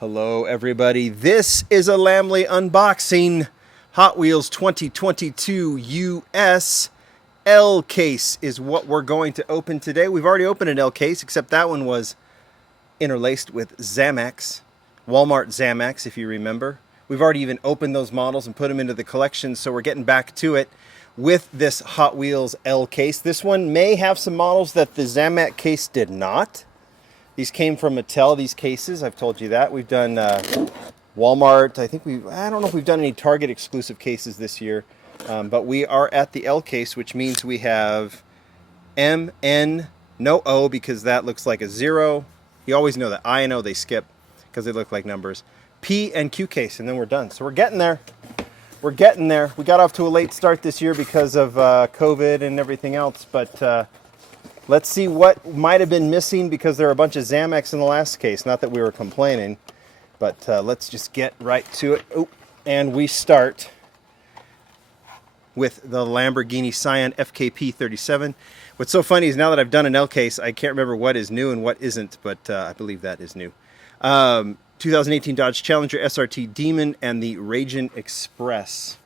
Hello everybody, this is a Lamley unboxing. Hot Wheels 2022 US L Case is what we're going to open today. We've already opened an L Case, except that one was interlaced with Zamacs, Walmart Zamacs if you remember. We've already even opened those models and put them into the collection, so we're getting back to it with this Hot Wheels L Case. This one may have some models that the Zamac Case did not. These came from Mattel, these cases. I've told you that. We've done Walmart. I don't know if we've done any Target exclusive cases this year. But we are at the L case, which means we have M, N, no O because that looks like a 0. You always know that I and O they skip because they look like numbers. P and Q case, and then we're done. So we're getting there. We're getting there. We got off to a late start this year because of COVID and everything else, but let's see what might have been missing because there are a bunch of Zamacs in the last case. Not that we were complaining, but let's just get right to it. Oh, and we start with the Lamborghini Cyan FKP 37. What's so funny is now that I've done an L case, I can't remember what is new and what isn't, but I believe that is new. 2018 Dodge Challenger SRT Demon and the Ragin Express.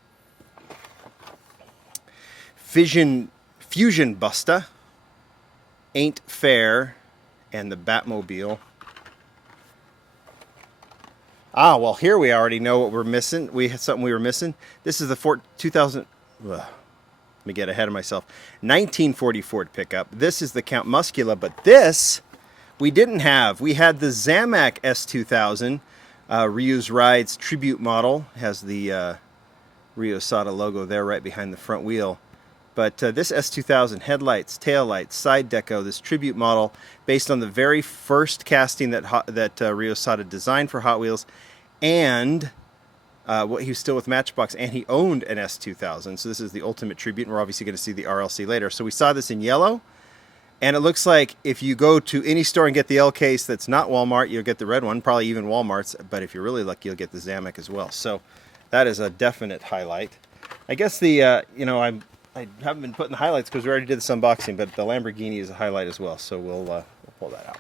Fusion Busta. Ain't Fair, and the Batmobile. Ah, well, here we already know what we're missing. We had something we were missing. This is the 2000. Let me get ahead of myself. 1940 Ford pickup. This is the Count Muscula, but this we didn't have. We had the Zamac S2000 Reuse Rides tribute model. Has the Rio Sada logo there right behind the front wheel. But this S2000 headlights, taillights, side deco, this tribute model based on the very first casting that Rio Sada designed for Hot Wheels, and he was still with Matchbox, and he owned an S2000. So this is the ultimate tribute, and we're obviously going to see the RLC later. So we saw this in yellow, and it looks like if you go to any store and get the L case that's not Walmart, you'll get the red one, probably even Walmart's. But if you're really lucky, you'll get the Zamac as well. So that is a definite highlight. I guess I haven't been putting the highlights because we already did this unboxing, but the Lamborghini is a highlight as well, so we'll pull that out.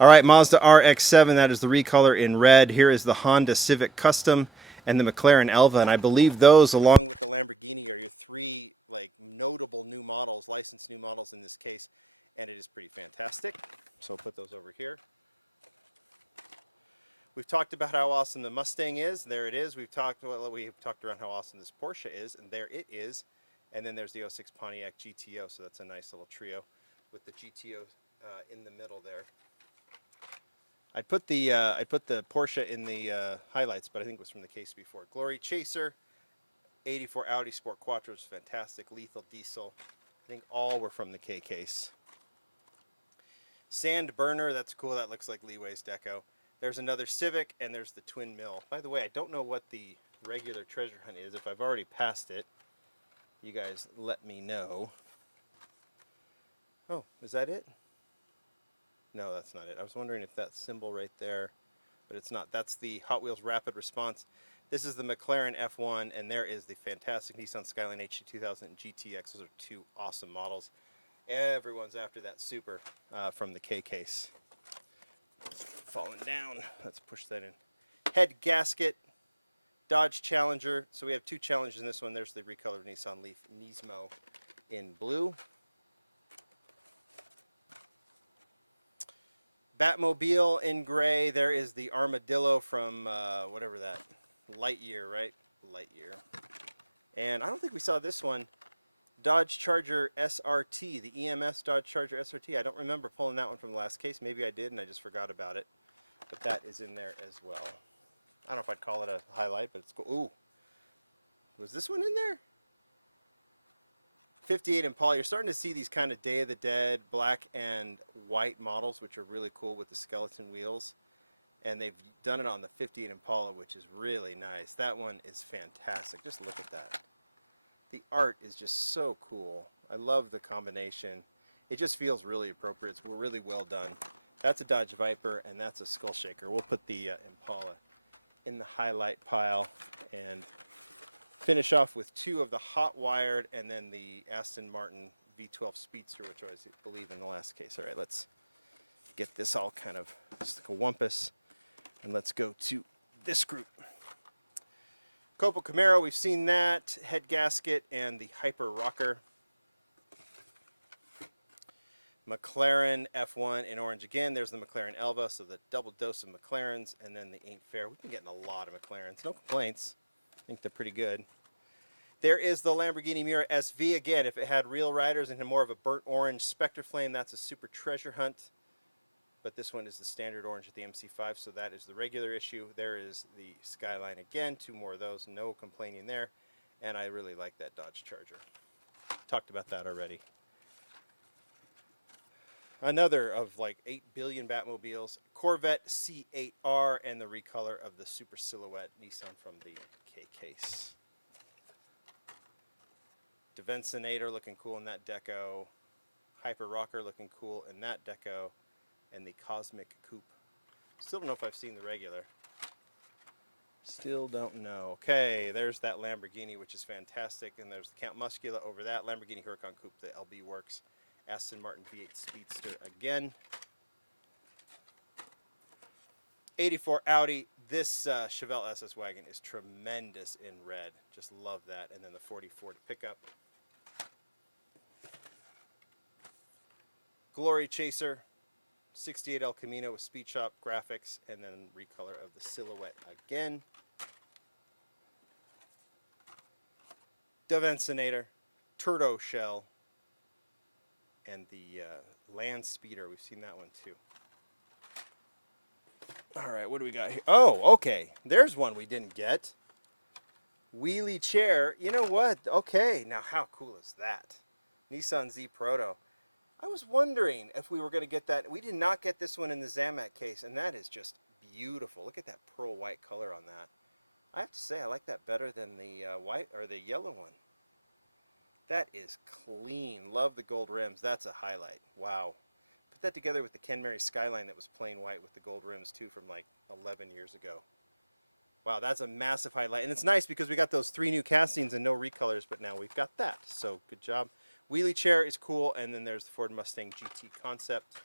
All right, Mazda RX-7, that is the recolor in red. Here is the Honda Civic Custom and the McLaren Elva, and I believe those, along with the Lamborghini, are your three notable new models, licensed new models in this case, and it is pretty fantastic. So we'll put those over here. We've talked about how awesome the Mustang is. There it is. We've talked around how awesome this Porsche is, and there it is. And then there's the 06 Pontiac GTO, so that's a nice little trio with the GTO in the middle there. I put the Porsche in the highlights, but I think it was from the case before. Glory Chaser, 84 Audi Sport Quattros, fantastic. Lethal Diesel, I think all were from the K case. Sand Burner, that's cool. That looks like Leeway's deco. There's another Civic, and there's the Twin Mill. By the way, I don't know what the regular treasure hunt is. If I've already passed it, you guys let me know. Oh, is that it? No, that's not it. I was wondering if that symbol right there, but it's not. That's the Hot Wheels Rapid Response. This is the McLaren F1, and there is the fantastic Nissan Skyline HD2000 and GTX. Those are two awesome models. Everyone's after that Super from the K case. Falling down. Let's push that in. Head gasket. Dodge Challenger. So we have two Challengers in this one. There's the recolored Nissan Leaf Nismo in blue. Batmobile in gray. There is the Armadillo from whatever that, Lightyear, right? Lightyear. And I don't think we saw this one. Dodge Charger SRT, the EMS Dodge Charger SRT. I don't remember pulling that one from the last case. Maybe I did and I just forgot about it. But that is in there as well. I don't know if I'd call it a highlight, but it's cool. Ooh. Was this one in there? 58 Impala. You're starting to see these kind of Day of the Dead black and white models, which are really cool with the skeleton wheels. And they've done it on the 58 Impala, which is really nice. That one is fantastic. Just look at that. The art is just so cool. I love the combination. It just feels really appropriate. It's really well done. That's a Dodge Viper, and that's a Skull Shaker. We'll put the Impala in the highlight pile and finish off with two of the hot wired and then the Aston Martin V12 Speedster, which I believe in the last case. All right, let's get this all kind of just like a wumpus. And let's go to this group. Copo Camaro, we've seen that. Head gasket and the Hyper Rocker. McLaren F1 in orange again. There's the McLaren Elva, so the double dose of McLarens, and then the Ain't Fair. We've been getting a lot of McLarens. No complaints. I think they're pretty good. There is the Lamborghini Miura SV. Again, if it had real riders and had more of a burnt orange Spectre Flame, that's a super treasure hunt. But this one is the standard orange at the MC5, so that is the regular issue. There is the Skyline again, 2 more of those, no complaining there. And I really like that Dodge Charger. Talked about that already. Another of like 8 billion Batmobiles, Corvette C8R, and the recolor of the Super Silhouette Nissan from the K Case. Devencenator looking cool in that deco. Hyper Rocker looking cool in that deco. And the Cosmic Coupe. Still don't know if I've seen the regular. Still don't know. Okay, there's that Lamborghini, which is fantastic. And there's the Count Muscula over that. Lamborghini Huracan Coupe, the LB Works. Aston Martin V8 Speedster again. 84 Audi. This Chevelle SS wagon is tremendous in red. Just love that. And then the 40 Ford pickup. Glory Chaser. 68 El Camino with Speed Shop graphics, and then recolor of the Silhouette again. Devencenator, Turbo Shell, and the Land Speeder. We've seen that one too. All right, what do we got here? Oh, okay. There's one we didn't get. Wheelie chair. You know what? Okay, now how cool is that? Nissan Z Proto. I was wondering if we were going to get that. We did not get this one in the Zamac case, and that is just beautiful. Look at that pearl white color on that. I have to say, I like that better than the white or the yellow one. That is clean. Love the gold rims. That's a highlight. Wow. Put that together with the Ken Mary Skyline that was plain white with the gold rims too from like 11 years ago. Wow, that's a massive highlight. And it's nice because we got those 3 new castings and no recolors, but now we've got that. So good job. Wheelie chair is cool, and then there's the Ford Mustang GT concept.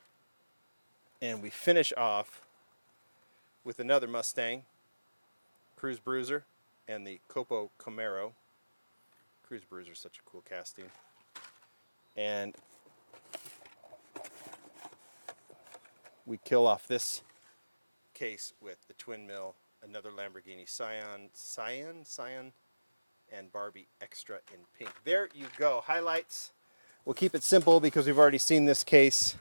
And we finish off with another Mustang, Cruise Bruiser, and the Copo Camaro. Cruise Bruiser is such a cool casting. And we kill off this case with the twin mill, another Lamborghini Cyan, and Barbie Extra in pink. There you go. Highlights. We'll keep it simple because we've already seen this case.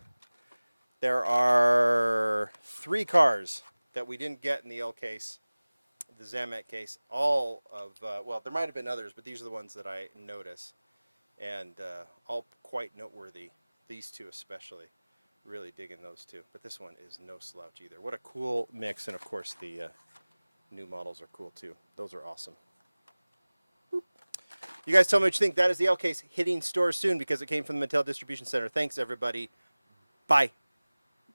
There are 3 cars that we didn't get in the L case, the Zamac case. All of, well, there might have been others, but these are the ones that I notice. And all quite noteworthy. These 2 especially. Really digging those 2. But this one is no slouch either. What a cool mix. And of course the new models are cool too. Those are awesome. You guys tell me what you think. That is the L case hitting stores soon because it came from the Mattel Distribution Center. Thanks, everybody. Bye.